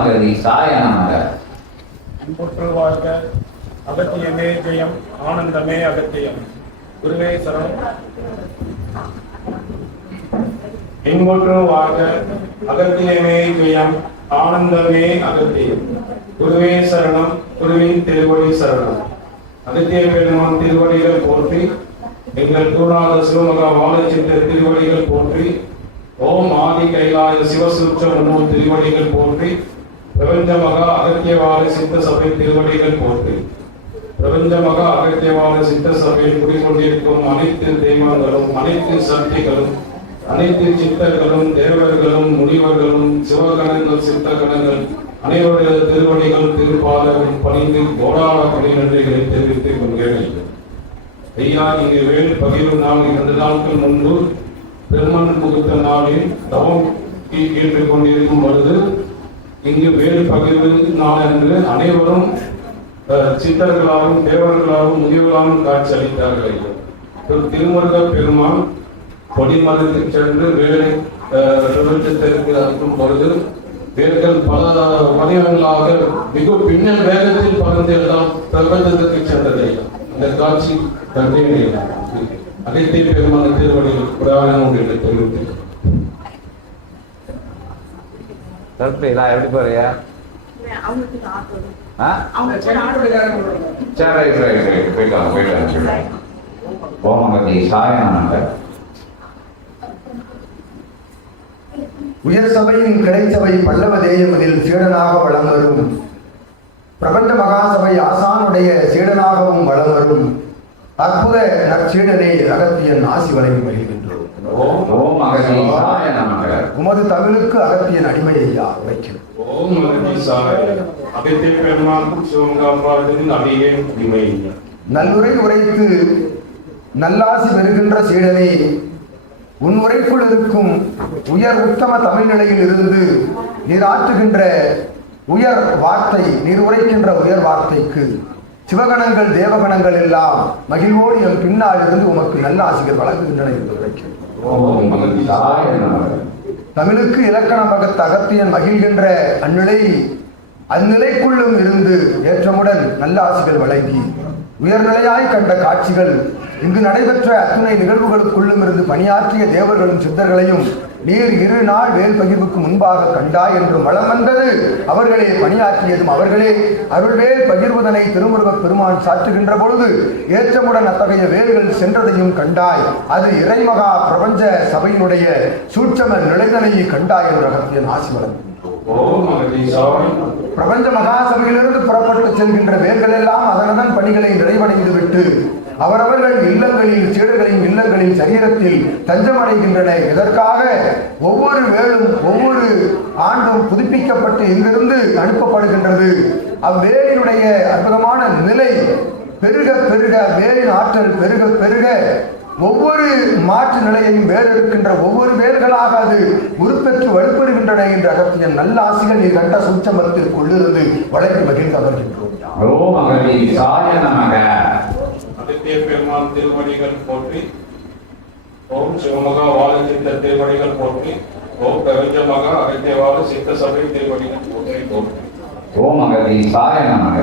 அகதீசாய நமக. அன்புற்று வாழ்க அகத்தியமே ஜெயம், ஆனந்தமே அகத்தியம். குருவே சரணம். இன்புற்று வாழ்க அகத்தியமே ஜெயம், ஆனந்தமே அகத்தியம். குருவே சரணம். குருவின் திருவடி சரணம். அகத்திய பெருமான் திருவடிகள் போற்றி, எங்கள் குருநாத சிவமகா வாழச்சித்த திருவடிகள் போற்றி, ஓம் ஆதி கைலாய சிவசூற்ற முன்னூல் திருவடிகள் போற்றி, பிரபஞ்ச மகா அகத்தியவாத சித்த சபை திருவடிகள் போற்றி. பிரபஞ்ச மகா அகத்தியவாத சித்த சபையில் குடிகொண்டிருக்கும் அனைத்து தெய்வங்களும், அனைத்து சக்திகளும், அனைத்து சித்தர்களும், தேவர்களும், முனிவர்களும், சிவகணங்கள், சித்தகணங்கள் அனைவருடைய திருவடிகள் திருப்பாதங்கள் பணிந்து கோடான பணி நன்றிகளை தெரிவித்துக் கொள்கிறேன். ஐயா, இங்கு வேல் பகிர்வு நாள் 2 நாட்கள் முன்பு பெருமன் முகத்த நாளில் தவம் கேட்டுக் கொண்டிருக்கும் பொழுது இங்கு வேல் பகிர்வு நாள் என்று அனைவரும் சித்தர்களாகவும் தேவர்களாகவும் முதியவர்களாகவும் காட்சி அளித்தார்கள். திருமுருக பெருமான் கொடிமரத்தில் சென்று வேலை பிரபஞ்சத்திற்கு அனுப்பும் பொழுது வேர்கள் பல வடிவங்களாக மிக பின்னல் வேகத்தில் பறந்து எல்லாம் பிரபஞ்சத்திற்கு சென்றது. இந்த காட்சி அகத்திய பெருமான திருவடிகள் புராணம் என்று தெரிவித்து எப்படி போறியா? உயர் சபையின் கிடைச்சபை பல்லவ தேயமதில் சீடனாக வளம் வரும் பிரபஞ்ச மகாசபை ஆசானுடைய சீடனாகவும் வளம் வரும் அற்புத நற்சீடனை அகத்தியன் ஆசி வழங்கி வருகின்றோம். உமது தமிழுக்கு அகத்தியன் அடிமையா உரைக்கிறோம். நல்லுரை உரைத்து நல்லாசி பெறுகின்ற சீடனை உன் உரைக்குள் இருக்கும் உயர் உத்தம தமிழ் நிலையில் இருந்து நீர் ஆற்றுகின்ற உயர் வார்த்தை, நீர் உரைக்கின்ற உயர் வார்த்தைக்கு சிவகணங்கள் தேவகணங்கள் எல்லாம் மகிழ்வோடு என் பின்னால் இருந்து உமக்கு நல்ல ஆசிரியர் வழங்குகின்றன என்று உரைக்கிறோம். தமிழுக்கு இலக்கண மகத் அகத்தியன் மகிழ்கின்ற அந்நிலைக்குள்ளும் இருந்து ஏற்றமுடன் நல்ல ஆசிகள் வழங்கி உயர்நிலையாய் கண்ட காட்சிகள் இங்கு நடைபெற்ற அத்துணை நிகழ்வுகளுக்குள்ளும் இருந்து பணியாற்றிய தேவர்களும் சித்தர்களையும் நீர் 2 நாள் வேல் பகிர்வுக்கு முன்பாக கண்டாய் என்று வளம் வந்தது. அவர்களே பணியாற்றியதும் அவர்களே அருள்வேல் பகிர்வுதனை திருமுருகப் பெருமான் சாற்றுகின்ற பொழுது ஏற்றமுடன் அத்தகைய வேல்கள் சென்றதையும் கண்டாய். அது இறைமகா பிரபஞ்ச சபையினுடைய சூட்சம நிலைதனையை கண்டாய் என்று அகத்தியன் ஆசி வழங்கும். பிரபஞ்ச மகாசபையிலிருந்து புறப்பட்டு செல்கின்ற வேர்கள் எல்லாம் அதனதன் பணிகளை நிறைவடைந்து விட்டு அவரவர்கள் இல்லங்களில், சீடர்களின் இல்லங்களில், சரீரத்தில் தஞ்சமடைகின்றன. இதற்காக ஒவ்வொரு வேளும் ஒவ்வொரு ஆண்டும் புதுப்பிக்கப்பட்டு இங்கிருந்து அனுப்பப்படுகின்றது. அவ்வேலினுடைய அற்புதமான நிலை பெருக பெருக, வேலின் ஆற்றல் பெருக பெருக ஒவ்வொரு மாற்று நிலையையும் வேறெடுக்கின்ற ஒவ்வொரு வேர்களாக அது உருப்பெற்று வலுப்பெறுகின்றன என்ற அகத்தியன் நல்ல ஆசிகள் நீ கண்ட சூட்சமத்தில் கொள்ளிருந்து வழங்கி மகிழ்ந்து அமர்கின்றோம். அகத்திய பெருமான் திருவடிகள் போற்றி, ஓம் சிவமகா வாழச்சித்த திருவடிகள் போற்றி, ஓம் பிரபஞ்சமகா அகத்தியவாத சித்த சபை திருவடிகள் போற்றி போற்றி. ஓம் அகதீசாய நமக.